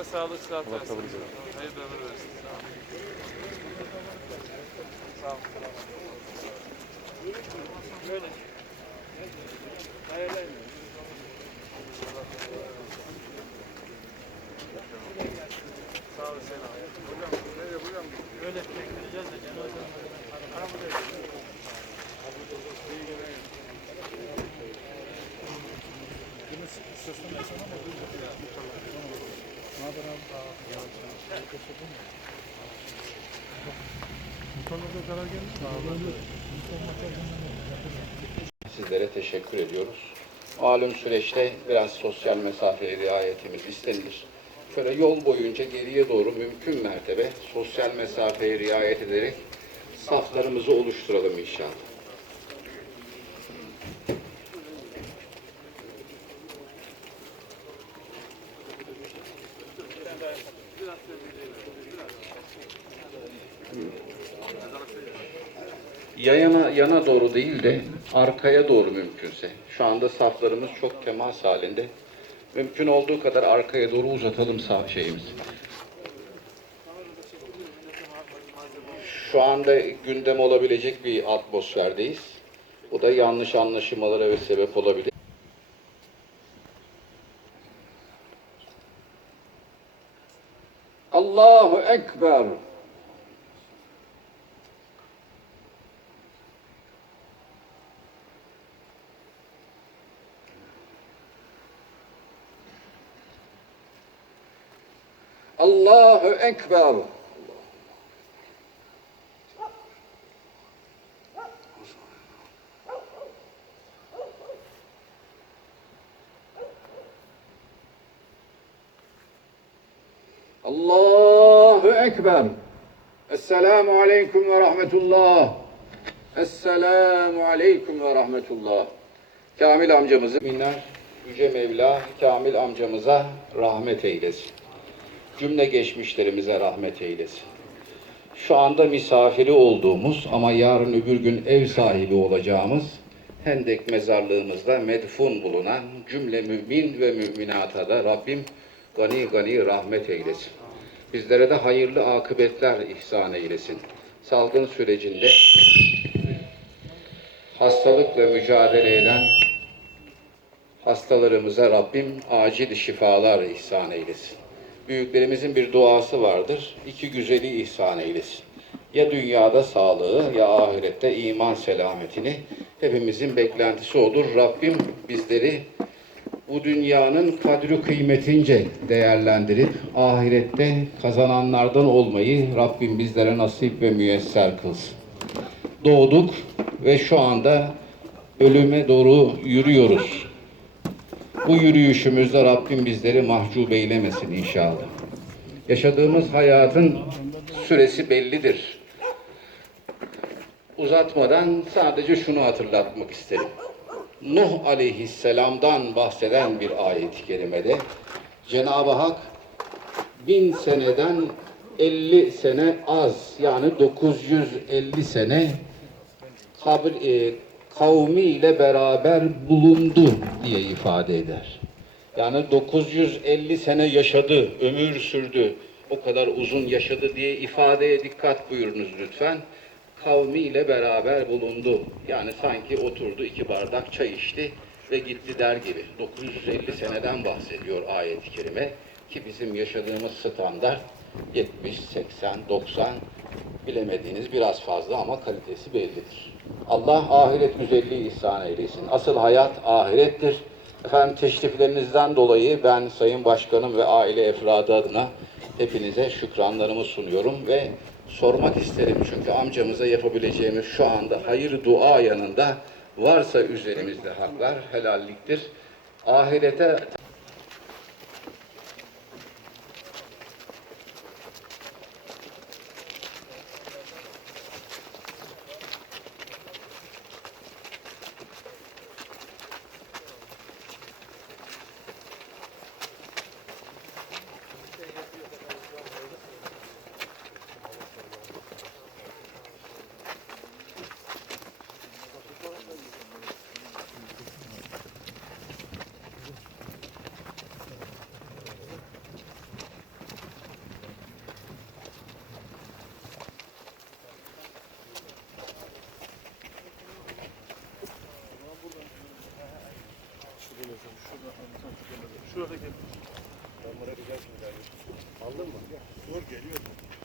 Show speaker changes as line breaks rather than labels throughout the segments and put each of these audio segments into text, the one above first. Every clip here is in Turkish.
Sizlere sağlık sıhhat versin. Hayırlı ömür versin. Sağ olun. Böyle. Hayırlı Sağ olun abi. Hocam, nereye hocam? Böyle çektireceğiz de cenaze. Arabada
Sizlere teşekkür ediyoruz. Malum süreçte biraz sosyal mesafeye riayetimiz istenilir. Şöyle yol boyunca geriye doğru mümkün mertebe sosyal mesafeye riayet ederek saflarımızı oluşturalım inşallah. Yayana, yana doğru değil de arkaya doğru mümkünse. Şu anda saflarımız çok temas halinde. Mümkün olduğu kadar arkaya doğru uzatalım sağ şeyimizi. Şu anda gündem olabilecek bir atmosferdeyiz. Bu da yanlış anlaşılmalara ve sebep olabilir. Allahu Ekber. Allahu Ekber. Allahu Ekber. Esselamu Aleyküm ve Rahmetullah. Esselamu Aleyküm ve Rahmetullah. Kamil amcamızı minler Yüce Mevla Kamil amcamıza rahmet eylesin. Cümle geçmişlerimize rahmet eylesin. Şu anda misafiri olduğumuz ama yarın öbür gün ev sahibi olacağımız Hendek mezarlığımızda medfun bulunan cümle mümin ve müminata da Rabbim gani gani rahmet eylesin. Bizlere de hayırlı akıbetler ihsan eylesin. Salgın sürecinde hastalıkla mücadele eden hastalarımıza Rabbim acil şifalar ihsan eylesin. Büyüklerimizin bir duası vardır. İki güzeli ihsan eylesin. Ya dünyada sağlığı ya ahirette iman selametini hepimizin beklentisi olur. Rabbim bizleri bu dünyanın kadri kıymetince değerlendirip ahirette kazananlardan olmayı Rabbim bizlere nasip ve müyesser kılsın. Doğduk ve şu anda ölüme doğru yürüyoruz. Bu yürüyüşümüzde Rabbim bizleri mahcup eylemesin inşallah. Yaşadığımız hayatın süresi bellidir. Uzatmadan sadece şunu hatırlatmak isterim. Nuh aleyhisselamdan bahseden bir ayet-i kerimede Cenab-ı Hak bin seneden 50 sene az yani 950 sene kabir, e, kavmiyle beraber bulundu diye ifade eder. Yani 950 sene yaşadı, ömür sürdü, o kadar uzun yaşadı diye ifadeye dikkat buyurunuz lütfen. Kavmiyle beraber bulundu. Yani sanki oturdu iki bardak çay içti ve gitti der gibi. 950 seneden bahsediyor ayet-i kerime ki bizim yaşadığımız standart 70, 80, 90 bilemediğiniz biraz fazla ama kalitesi bellidir. Allah ahiret güzelliği ihsan eylesin. Asıl hayat ahirettir. Efendim teşriflerinizden dolayı ben Sayın Başkanım ve aile efradı adına hepinize şükranlarımı sunuyorum ve sormak isterim çünkü amcamıza yapabileceğimiz şu anda hayır dua yanında varsa üzerimizde haklar helalliktir. Ahirete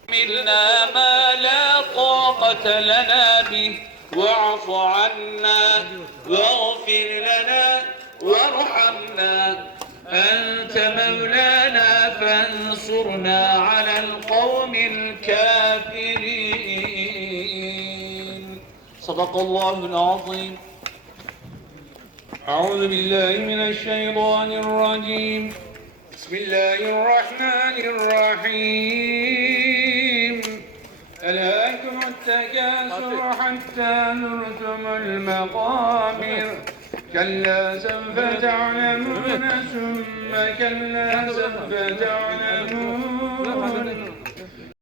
حملنا ما لا طاقة لنا به. واعف عنا واغفر لنا وارحمنا. أنت مولانا فانصرنا على القوم الكافرين. صدق الله العظيم. أعوذ بالله من الشيطان الرجيم. بسم الله الرحمن الرحيم. ألاكم التكاثر حتى زرتم المقابر؟ كلا سوف تعلمون ثم كلا سوف تعلمون.